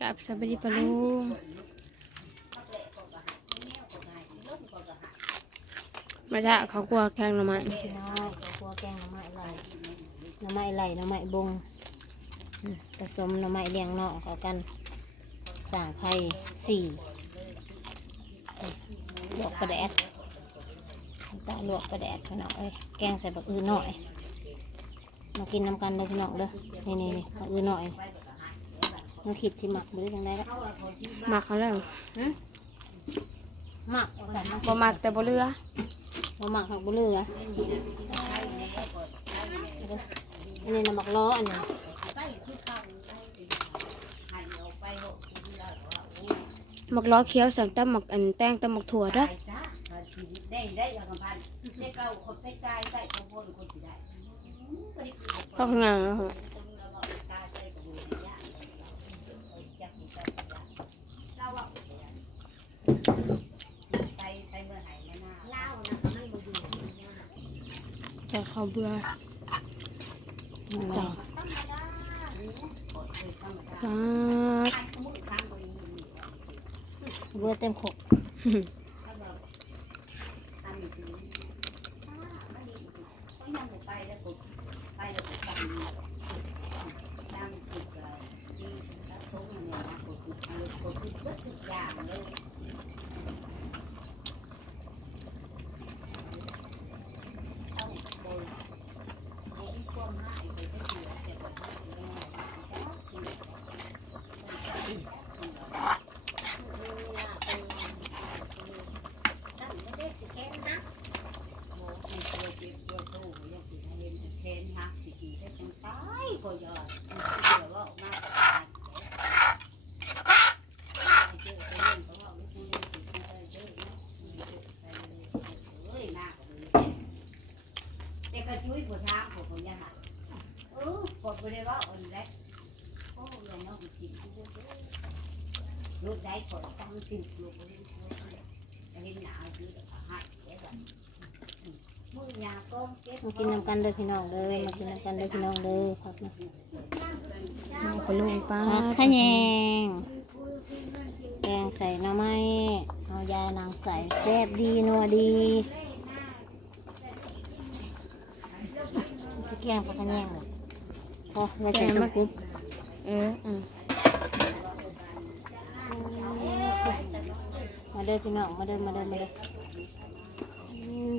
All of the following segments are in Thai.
กับสวัสดีปะลุงมาจ้ะเขากลัวแกงหน่อไม้พี่น้องครัวแกงหน่อไม้ไหลหน่อไม้ไหลหน่อไม้บงผสมหน่อไม้เลี้ยงเนอกเขากันสาไผ่สี่ลวกปลาแดดตาลวกปลาแดดพี่น้องเอ้ยแกงใส่บักอือหน่อย มากินน้ำกันเลยพี่น้องเด้อนี่นี่บักอือหน่อย มันขิดสิหมักหรือยังไงละหมักเขาแล้วหึหมักว่าซั่นเนาะบ่หมักแต่บ่เรือบ่หมักหักบุเรืออันนี้น้ำหมักล้ออันนี้หมักล้อเคี้ยวสั่งตั้มหมักอันแป้งตั้มหมักถั่วเด้อได้ได้อย่างกับพันได้เก้าคนไปกายได้คนบนคนสิได้ เพราะงานแล้วค่ะ ไปไปเมื่อไหร่แม่นา เล่านะก็มันบ่อยู่ แต่เขาเบื่อจ้ะปาเบื่อเต็มขกไปแล้วผมไปแล้วผมทำตามติดเลยที่รับทุกอย่างเนี่ยนะผมติดอะไรผมติดทุกอย่างเลย แต่กระจุยปวดทางผมผมยังอะเอ อกดไปเลยว่าอ่อนแรงโอ้ยน้องจิ๋วรู้ได้กดตั้งติดลูกเล่นช่วยเห็นหนาวคือจะหัดเดี๋ยวแบบมือยาก้มเก็บมากินน้ำกันเด้อพี่น้องเด้อมากินน้ำกันเด้อพี่น้องเด้อครับนะเอาปลุงป้าผักดขะแยงแกงใส่หน่อไม้เอายานางใส่แซ่บดีนัวดีสิแกงผักขะแยงเลย อไว้แกใส่งตุ้มะกรูดเอออืมมาเด้อพี่น้องมาเด้อมาเด้อมาเด้ออืม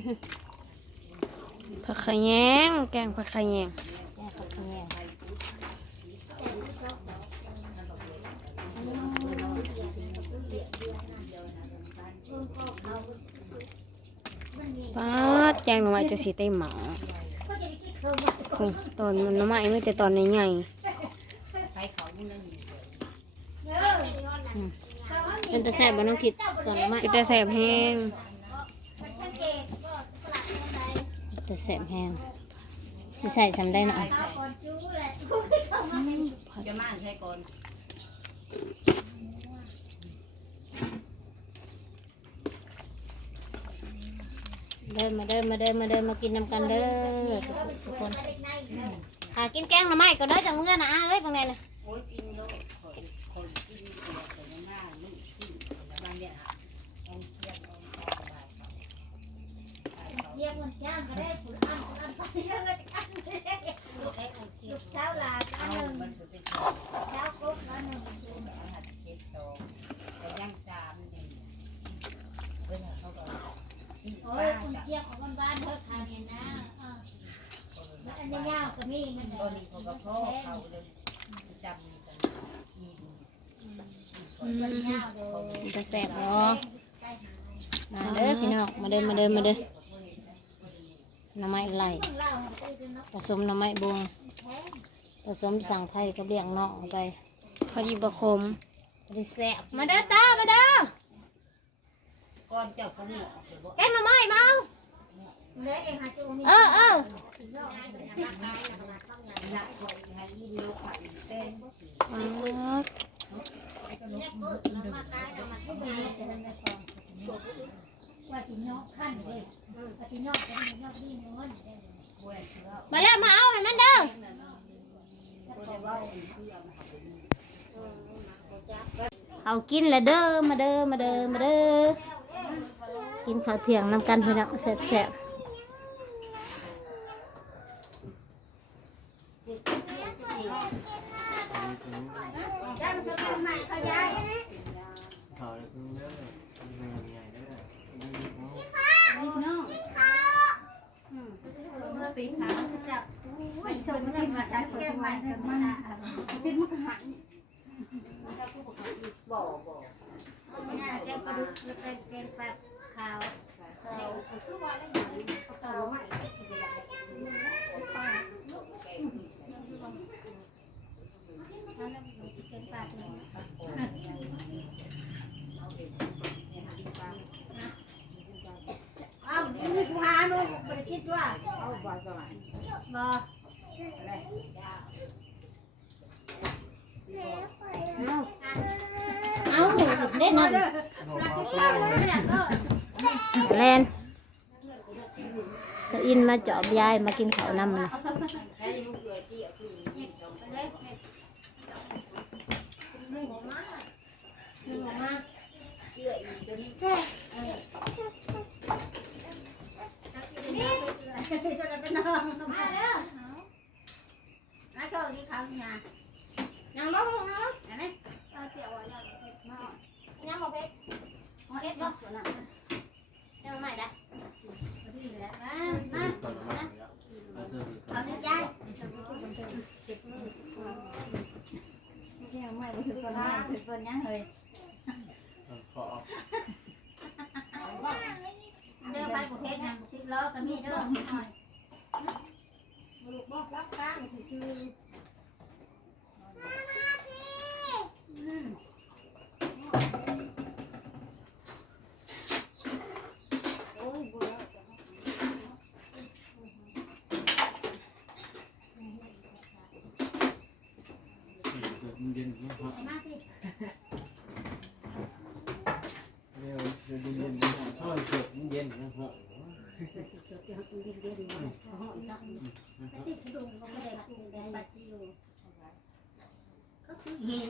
ผักขะแยงแกงผักขะแยงแกงผักขะแยงป้าดแกงหน่อไม้จะสีเต็มหมา โอ้ตอนมันหน่อไม้ไม่แต่ตอนใหญ่ใช้เขานี่นั่นเป็นตะแซ่บบ่น้องคิดก่อนหน่อไม้ๆก็แต่แสบแห้งตะแซ่บแห้งสิใส่ซำได้หน่อยจะมาใช้ก่อน เดินมาเดินมาเดินมาเดินมากินน้ำกันเด้อทุกคนทุกคนหากินแกงหน่อไม้ก็ได้จังเมื่อนะเอ้ยบางไงนะโอ้ยกินโลกคนคนหน้านี่ง มีมันบริโภคกับพ่อเขาเลยจำกันอินมันยาวเลยมันจะแซ่บเนาะมาเด้อพี่น้องมาเดินมาเดินมาเด้อน่อไม้ไหลผสมน่อไม้บงผสมสังไผ่กับเลี้ยงนอกไปพอดีบะคมได้แซ่บมาเด้อตามาเด้อก้อนเจ้าก็หมอกเลยบ่แกงน่อไม้มาเอา เออเออมาแล้วมาเอาให้มันเด้อเอากินละเด้อมาเด้อมาเด้อมาเด้อกินข้าวเที่ยงนำกันพี่น้องแซ่บางจะเป็นใหม่เขาย้าย ถอดคือเรื่องเงินใหญ่ด้วย นี่น้องอืมปีขาจับไปส่งนี่มาจัดแก้ให ม่เอะมาเป็นมุกหันบ่บ่น่าแก้ปลาดุกแล้วเป็นแกงปลาขาวคือว่าอะไรอย่างนี้เขาต่อใหม่แกงปลาตัวอ้าวนี่มีผู้หาหนูบริจิตว่าเอาบ่บ่บ่ ๆเอาสุดเด็ดนั่น บอกมา ข้าวเลยเนี่ยเออ แลนสะอิน มาจอบยายมากินข้าวนำนะใช้ลูกเกลือที่เอาขึ้นนี่ตรงเลยหนึ่งออกมาหนึ่งออกมาเกลืออีกตัวนี้นี่จะเป็นน้องมาแล้วมาเจ้าที่เขาเนี่ยยังลงอันนี้เอาเสียวไว้แล้วยังบอกเพชรมอเอ็ดเนาะส่วนนั้นเจ้าใหม่ได้ แล้วมามานมาแล้วเอาในใจสิบมือที่ไม่รู้สึกคนนั้นคือคนยังเลยเดินไปบุเพชรนะบุเพชรล้อก็มีเด้อหน่อยบุกบอกรับการคือ เย็นนะครับมาสิเร็วเย็นเย็นช่วยเสร็จเย็นนะครับเสือเสือเย็นเย็นๆนะห้องซักติดกระดุมก็ไม่ได้กูแดงปัดจิวก็คือเห็น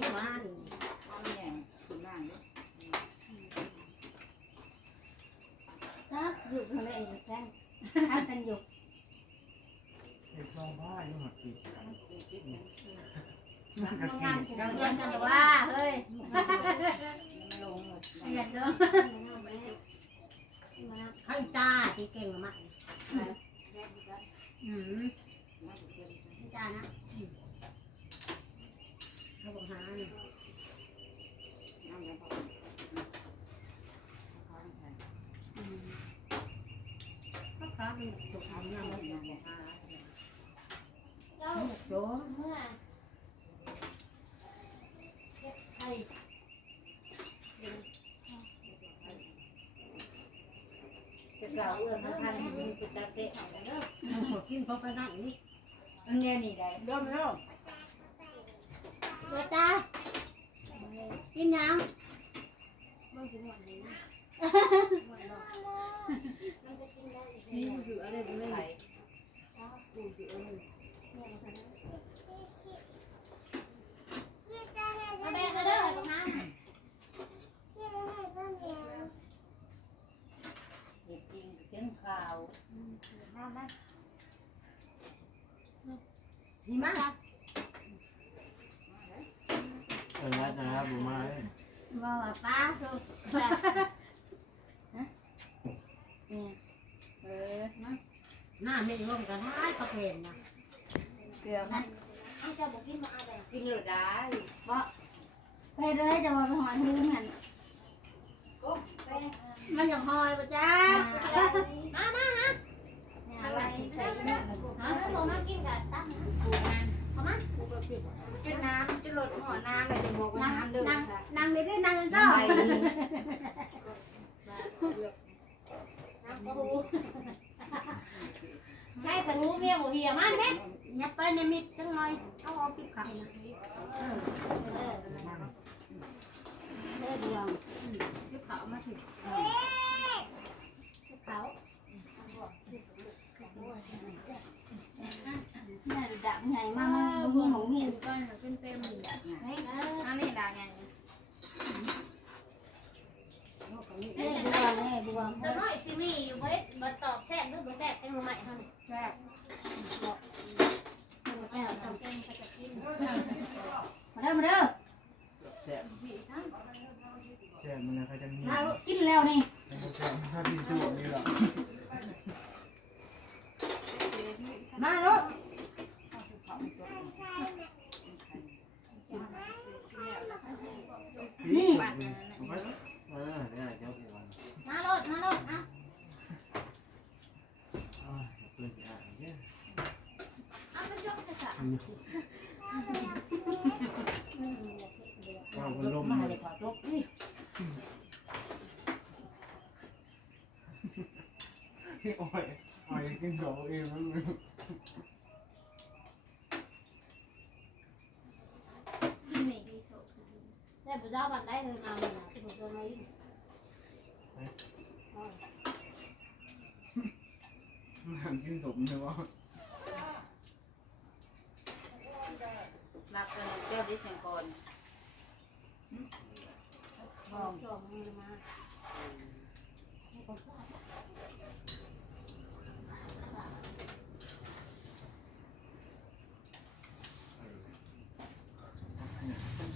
ว่านี่เอาแหน่คุณนั่งถ้าอยู่ทะเลแจ้งถ้าเป็นอยู่ไอ้ช่องบ้านนี่หักติดงานจะเรียนกันว่าเฮ้ยเงเรียนเด้อข้าตาที่เก่งมากอืมตานะเขาบอกหาเนี่ย นั่งแล้วพอ เขาค้ามันถูกทำงานแล้วบอกหา โยม เมื่อไทย จะเก่าเอื้อมาทันมีปิตาเตะเอาแล้วกินพอไปนั่งนี่มันแน่นี่ได้ร่มแล้วเวตากินยังมันสิหมดเลยนะนี่มันสิอะไรบ้างเลยกูสิอะไรมาแบ่งกันเด้อลูกน้ เด็กจริงเจ้งข่าวำ มามานี่มาเออแล้วนะครับผมมาบอกว่าป้าคือเออหน้าไม่ร่วมกันให้ประเพณนะเกลือมันเอาจะบอกกินมาอะไรกินหรือได้ไปเลยจะมาไปหอยหุ้งหันมันอย่างหอยปะจ้ามามาฮะ อะไรใส่เนี่ยฮะผมมากินกับตั้งเอามากินน้ำจะหลดหัวน้ำเลยจะบอกว่าน้ำเดือดนั่งค่ะนั่งได้ด้วยนั่งก็ไปให้ปะทูเมียหัวเหี่ยมันไหมยับไปในมิดจังเลยเอาเอาปิดขังเออดวงปิดเขามาถึงปิดเขา đạp ngày mà không không hiền con là trên tem mình đạp ngày ăn này đạp ngày sao nói xì mì อยู่เว้ยบัดตอบแซ่บหรือบ่แซ่บเป็นใหม่เท่านี้แซ่บมาเด้อมาเด้อแซ่บแซ่บมันนะใครจะมีกินแล้วนี่แซ่บถ้าพี่ตัวนี่หรอ มาลูกนี่เอาไปเออเนี่ยเดี๋ยวเดี๋ยววันมาโลดมาโลดอะอ่าเปิดอ่านเนี่ยเอามันยกใส่ค่ะว่าคนลมมามันเลยขอจบนี่อ้อยอ้อยกินเขาเองมัน แต่ผู้เจ้าบันได้เลยมาเลยนะที่ผมโดนมาอีกมันกินสมใช่ปะรักกันเจ้าดิฉันก่อนสองมือมา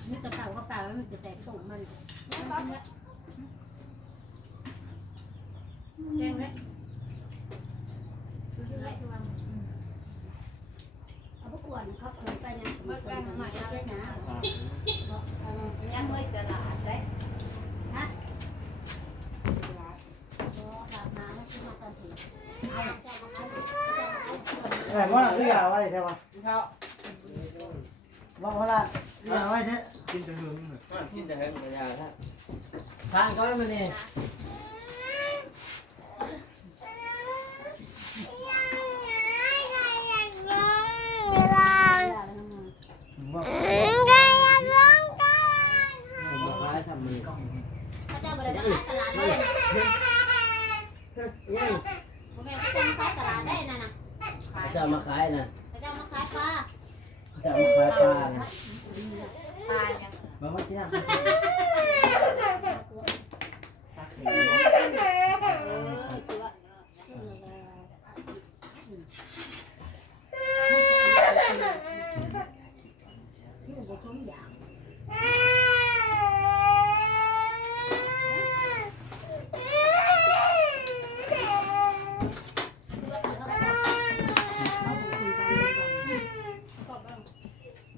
นี่กระเต่ากระเต่าแล้ว มันจะแตกตุ่มมันแกงเลยชื่ออะไรตัวเอาพวกวนเขาเคยไปนะเบิกกันใหม่แล้วได้นะยังไม่ตลาดเลยแต่ว่าเรือไว้ใช่ปะเขาว่าเพราะว่าเรือไว้เถอะกินจะหึงเลยกินแต่เห็นกระยาท่านทานเขาแล้วมันนี่ผมว่าผมว่าคล้ายทำมือเขาจะบริการตลาดได้ผมแม่เขาจะมาขายตลาดได้นะนะเขาจะเอามาขายนะเขาจะมาขายปลาเขา จะเอามาขายปลานะปลายังบอกว่าที่นั่นตักเองที่มันจะชมอย่าง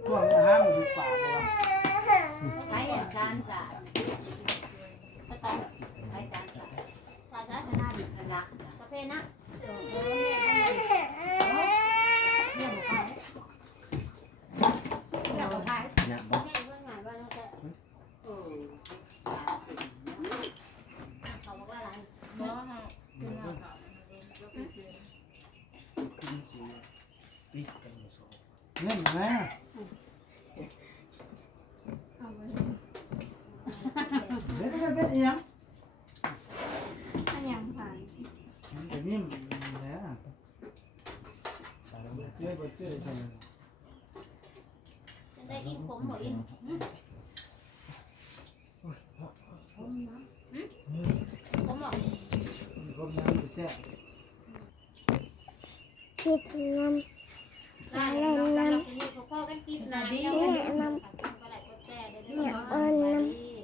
พวกอาหารมันอยู่ป่าปะวะ ใช้อย่างจานสา สไตล์ ใช้จานสา สายสาย นั่นรัก กาแฟนะ เนี่ยบอก แม่เพื่อนงานว่าต้องจะ เออ เขาบอกว่าอะไร กินสีติดกันหมดส องเงินไหมเด็ดก็เป็นยังมันเป็นนิ่มแล้วเจ๊บ่เจ๊ใช่ไหมจะได้กินขมหมดอีกขมหมดก็ยังไปแซ่คิดน้ มาเล่นน้ำ มาดิ แนะนำ อยากเอิ้นน้ำ